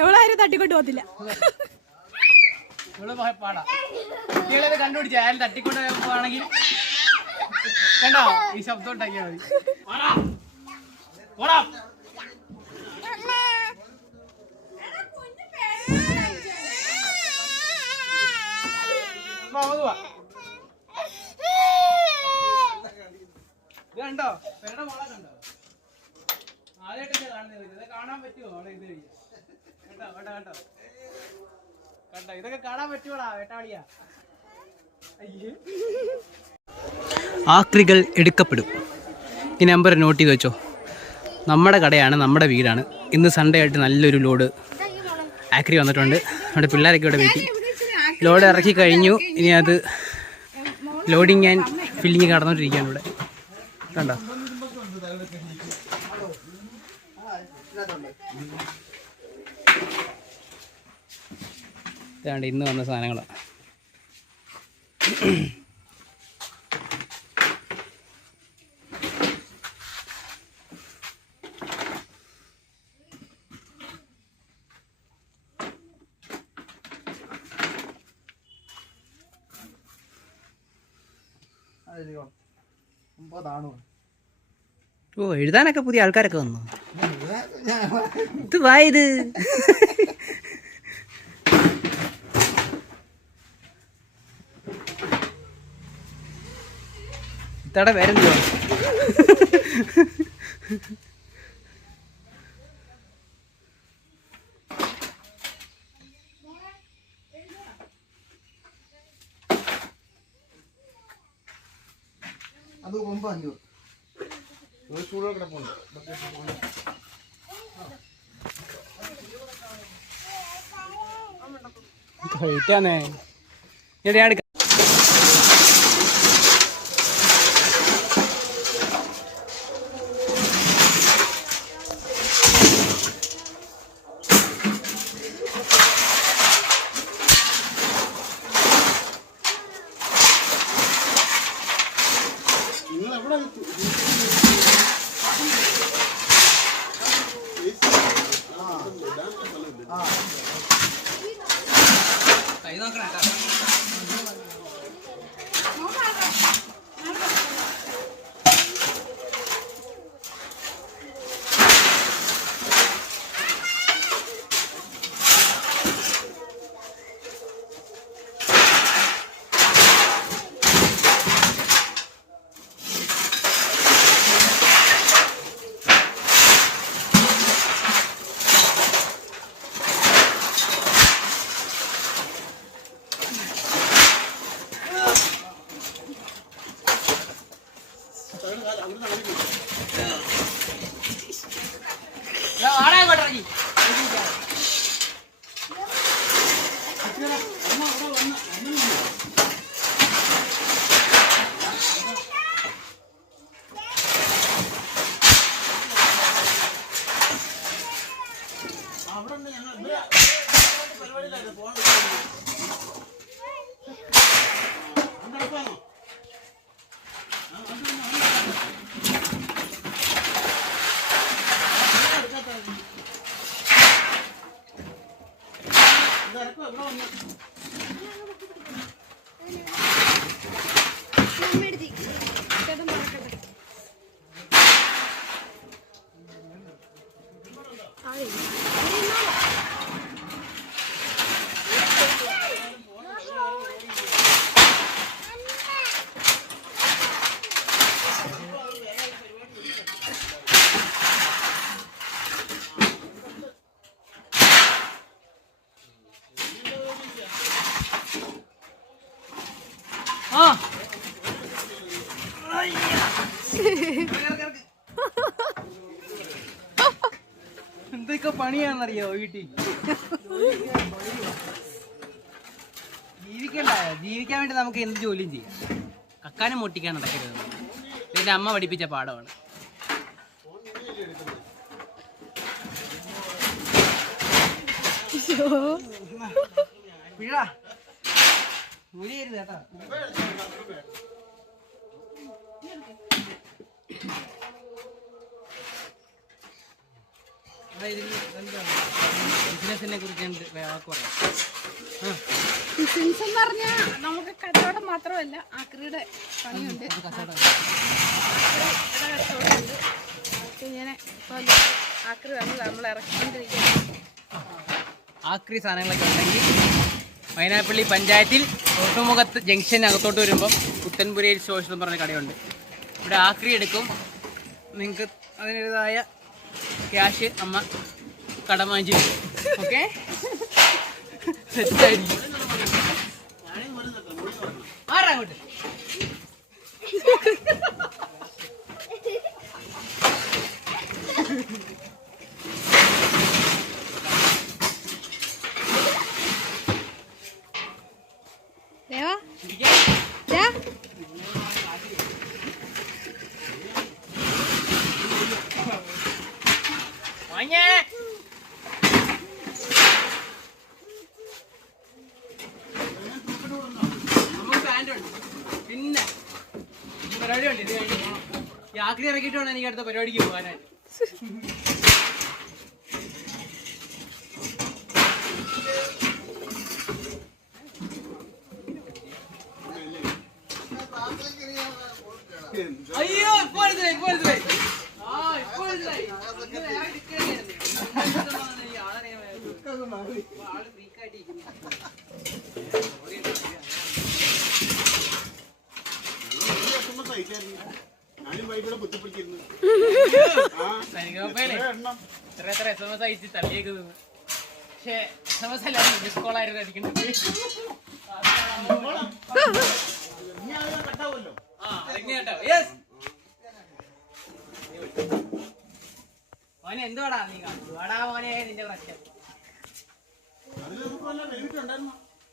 എവളാരും തട്ടിക്കൊണ്ട് പോകത്തില്ല. പാടാ. കുട്ടികളെ കണ്ടുപിടിച്ച തട്ടിക്കൊണ്ട് പോവാണെങ്കിൽ. കണ്ടോ? ഈ ശബ്ദം മതി. പോടാ. വാ, അങ്ങോട്ട് വാ. ഇത് കണ്ടോ പെരുടെ മോളെ കണ്ടോ ആദ്യമായിട്ടല്ലേ കാണുന്നത് ഇത് കാണാൻ പറ്റുമോ അവിടെ ഇത് വഴി? കണ്ടോ? കണ്ടോ? ഇതൊക്കെ കാണാൻ പറ്റുവാടാ വേട്ടാളിയാ? ആക്രികൾ എടുക്കപ്പെടും. ഈ നമ്പർ നോട്ട് ചെയ്ത് വെച്ചോ. നമ്മുടെ കടയാണ് നമ്മുടെ വീടാണ്. ഇന്ന് സൺഡേ ആയിട്ട് നല്ലൊരു ലോഡ് ആക്രി വന്നിട്ടുണ്ട്. നമ്മുടെ പിള്ളേരൊക്കെ ഇവിടെ വീട്ടിൽ. ലോഡ് ഇറക്കി കഴിഞ്ഞു. ഇനി അത് ലോഡിങ് ആൻഡ് ഫില്ലിങ് കടന്നുകൊണ്ടിരിക്കുകയാണ് ഇവിടെ. കണ്ടോ? ഇതാണ്ട് ഇന്ന് വന്ന സാധനങ്ങളാണ് ഓ എഴുതാനൊക്കെ പുതിയ ആൾക്കാരൊക്കെ വന്നു. ഇത് വായത്. ഇത്തടെ പേരെന്തുവാ അത് ഒമ്പത് അഞ്ഞൂറ്. ഒരു ചൂടോ കിടപ്പുണ്ട് കഴിക്കാന്നേ ഞാൻ എടുക്കാം അവിടെ ഞങ്ങൾ. പരിപാടിയിലായിരുന്നു. പോകണം നടക്കാനോ ഇറക്കോ ഇവിടെ വന്നു ആ എന്തൊക്കെ പണിയാണെന്നറിയോ വീട്ടിൽ? ജീവിക്കണ്ട. ജീവിക്കാൻ വേണ്ടി നമുക്ക് എന്ത് ജോലിയും ചെയ്യാം. കക്കാനും മുട്ടിക്കാൻ നടക്കരുത്. ഇതിന്റെ അമ്മ പഠിപ്പിച്ച പാഠമാണ്. പിഴ. മുരിയരുത് കേട്ടോ. ബിസിനസിനെ കുറിച്ച് എന്ത് വാക്ക് പറയാം. ബിസിനസ് എന്ന് പറഞ്ഞാൽ നമുക്ക് കച്ചവടം മാത്രമല്ല ആക്രിയുടെ പണിയുണ്ട്. കച്ചവടമുണ്ട്. ഇങ്ങനെ ഇപ്പോൾ ആക്രി വന്ന് നമ്മൾ ഇറക്കിക്കൊണ്ടിരിക്കുന്നത് ആക്രി സാധനങ്ങളൊക്കെ ഉണ്ടെങ്കിൽ വയനാപ്പള്ളി പഞ്ചായത്തിൽ തൊട്ടുമുഖത്ത് ജംഗ്ഷൻ അകത്തോട്ട് വരുമ്പം പുത്തൻപുരയിൽ സ്റ്റോഴ്സ് എന്ന് പറഞ്ഞ കടയുണ്ട്. ഇവിടെ ആക്രി എടുക്കും. നിങ്ങൾക്ക് അതിന്റെതായ ക്യാഷ് അമ്മ കടം വാങ്ങിച്ചു ഓക്കെ സെറ്റായിരിക്കും അങ്ങോട്ട് ദേവാ ഇരിക്കാം. ദാ. വാങ്ങിയേ. നമുക്ക് pant ഉണ്ട്. പിന്നെ ഒരു പരിപാടി ഉണ്ട് ഇത് എനിക്ക് അടുത്ത പരിപാടിക്ക് പോകാനായിട്ട്. അയ്യോ ഇപ്പൊ മനസ്സിലായി ആ ഇപ്പൊ എടുക്കുകയായിരുന്നു. ആളറിയാൻ ആൾ freak എം എസ് അയച്ച് തള്ളിയേക്കുന്നത് പക്ഷേ എസ് അല്ല മിസ് കോൾ ആയിരുന്നു അടിക്കുന്നത് മോനെ എന്തുവാടാ നീ കാണിച്ചു വാടാ മോനെ നിന്റെ പ്രശ്നം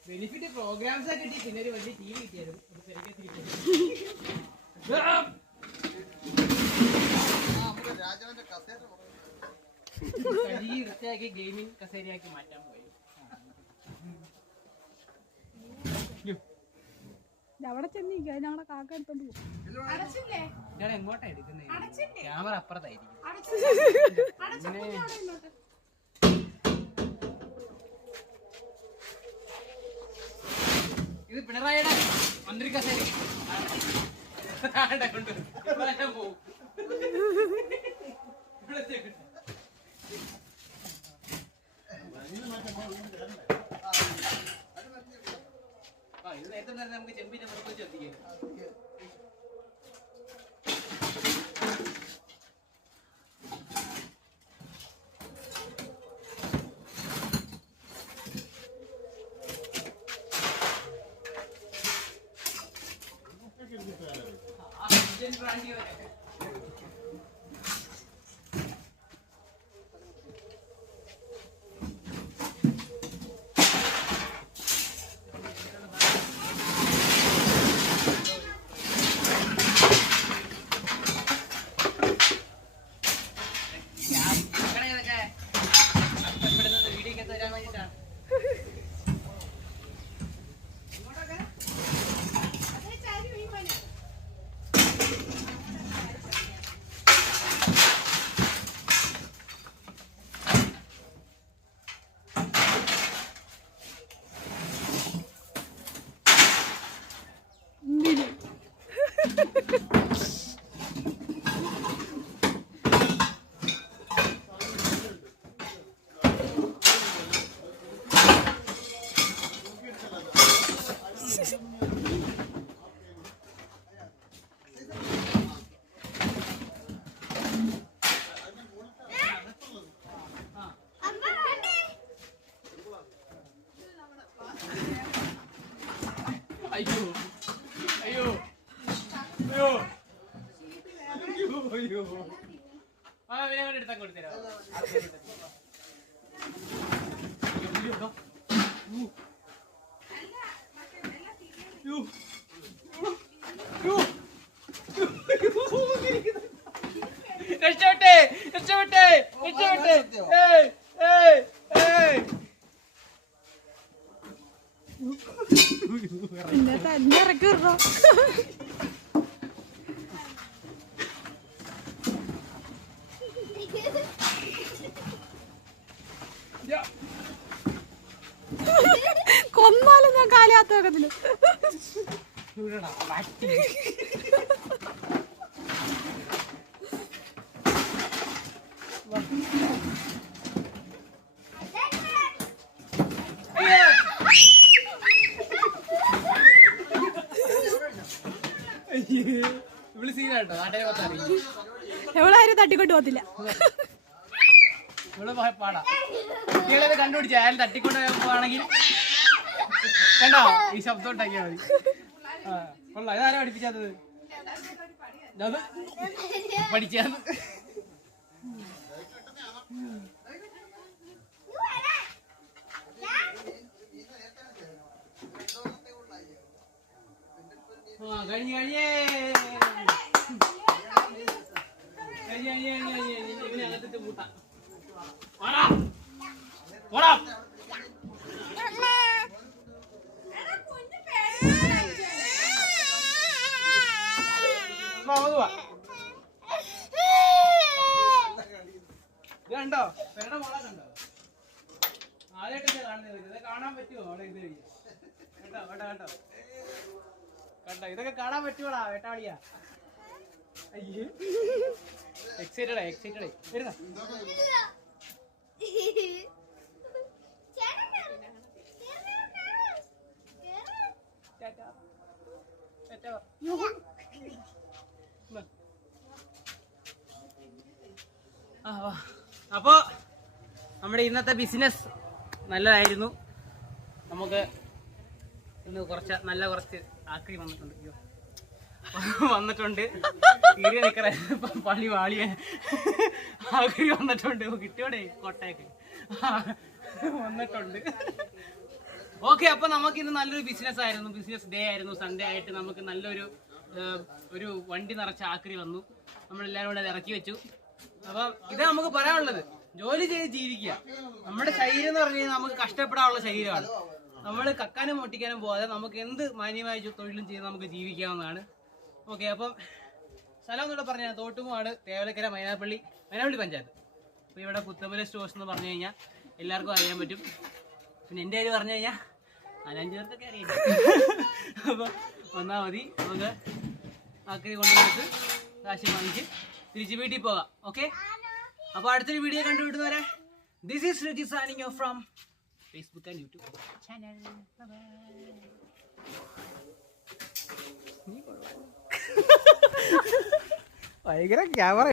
ബെനിഫിറ്റ് പ്രോഗ്രാംസ് കിട്ടി പിന്നെ ഒരു വലിയ ടി വി കിട്ടിയായിരുന്നു വൃത്തിയാക്കി ഗെയിമിംഗ് കസേരയാക്കി മാറ്റാൻ പോയി ഇത് അവിടെ ചെന്നിരിക്കും അതിനവിടെ കാക്ക എടുത്തോണ്ട് പോകും എങ്ങോട്ടാ എടുക്കുന്നത് ക്യാമറ അപ്പുറത്തായിരിക്കും. അടച്ചില്ലേ? ഇത് പിണറായിയുടെ മന്ത്രി കസേര ഇത് നേരത്തെ നമുക്ക് ചെമ്പിന്റെ മുറിച്ച് എത്തിക്കാം. when I knew it. അയ്യോ അയ്യോ അയ്യോ അയ്യോ ആ പിന്നെ അവന്റെ അടുത്ത് കൊടുത്തരാ രക്ഷപ്പെട്ടെ രക്ഷപ്പെട്ടെ രക്ഷപ്പെട്ടെ ഏയ് görürüm. കൊന്നാലും ഞാൻ കാലാത്തതില് Thank you. എവളാരും തട്ടിക്കൊണ്ട് പോകത്തില്ല. പാടാ. കുട്ടികളെ കണ്ടുപിടിച്ച. അയാൾ തട്ടിക്കൊണ്ട് പോവാണെങ്കിൽ കണ്ടോ? ഈ ശബ്ദം ഉണ്ടാക്കിയാ മതി. ആ കൊള്ളാം. ഇതാരാ പഠിപ്പിച്ചത്? പഠിച്ചത് ആ കഴിഞ്ഞേ കഴിഞ്ഞ് കഴിഞ്ഞ് കഴിഞ്ഞ് കഴിഞ്ഞ് കഴിഞ്ഞ് ഇവനെ അകത്തിട്ട് പൂട്ടാം പോടാ പോടാ വാ, അങ്ങോട്ട് വാ. ഇത് കണ്ടോ പെരുടെ മോളെ കണ്ടോ ആദ്യമായിട്ടല്ലേ കാണുന്നത് ഇത് കാണാൻ പറ്റുമോ അവിടെ ഇത്? കേട്ടോ കേട്ടോ കേട്ടോ കണ്ടോ ഇതൊക്കെ കാണാൻ പറ്റുമോടാ വേട്ടാളിയാ അയ്യോ എക്സൈറ്റഡാ എക്സൈറ്റഡ് വരുന്ന. അപ്പോ നമ്മുടെ ഇന്നത്തെ ബിസിനസ് നല്ലതായിരുന്നു. നമുക്ക് ഇന്ന് കുറച്ച് നല്ല കുറച്ച് ആക്രി വന്നിട്ടുണ്ട്. അയ്യോ. വന്നിട്ടുണ്ട്. തീരെ നിക്കറ. പള്ളി വാളിയ ആക്രി വന്നിട്ടുണ്ട്. കിട്ടിയോടെ? കൊട്ടയൊക്കെ. വന്നിട്ടുണ്ട്. ഓക്കെ അപ്പൊ നമുക്ക് ഇന്ന് നല്ലൊരു ബിസിനസ് ആയിരുന്നു. ബിസിനസ് ഡേ ആയിരുന്നു. സൺഡേ ആയിട്ട് നമുക്ക് നല്ലൊരു ഒരു വണ്ടി നിറച്ച ആക്രി വന്നു. നമ്മളെല്ലാവരും കൂടെ ഇറക്കി വെച്ചു. അപ്പൊ ഇത് നമുക്ക് പറയാനുള്ളത്. ജോലി ചെയ്ത് ജീവിക്കുക. നമ്മുടെ ശരീരം എന്ന് പറഞ്ഞു കഴിഞ്ഞാൽ നമുക്ക് കഷ്ടപ്പെടാനുള്ള ശരീരമാണ്. നമ്മൾ കക്കാനും മുട്ടിക്കാനും പോകാതെ നമുക്ക് എന്ത് മാന്യമായ തൊഴിലും ചെയ്ത് നമുക്ക് ജീവിക്കാവുന്നതാണ്. ഓക്കെ അപ്പം സ്ഥലം എന്നോട് പറഞ്ഞാൽ തോട്ടുമാണ് തേവലക്കര മൈനാപ്പള്ളി മൈനാപ്പള്ളി പഞ്ചായത്ത്. അപ്പോൾ ഇവിടെ പുത്തമ്പല സ്റ്റോഴ്സ് എന്ന് പറഞ്ഞു കഴിഞ്ഞാൽ എല്ലാവർക്കും അറിയാൻ പറ്റും. പിന്നെ എന്റെ പേര് പറഞ്ഞു കഴിഞ്ഞാൽ അനഞ്ചു പേർക്കൊക്കെ അറിയാം അപ്പോൾ വന്നാൽ മതി. നമുക്ക് ആക്രി കൊണ്ടുപോയിട്ട് കാശ് വാങ്ങിച്ച് തിരിച്ച് വീട്ടിൽ പോകാം. ഓക്കെ? അപ്പോൾ അടുത്തൊരു video കണ്ടുവിടുന്നവരെ this is Riji signing off from Facebook and YouTube channel ഭയങ്കര ക്യാമറ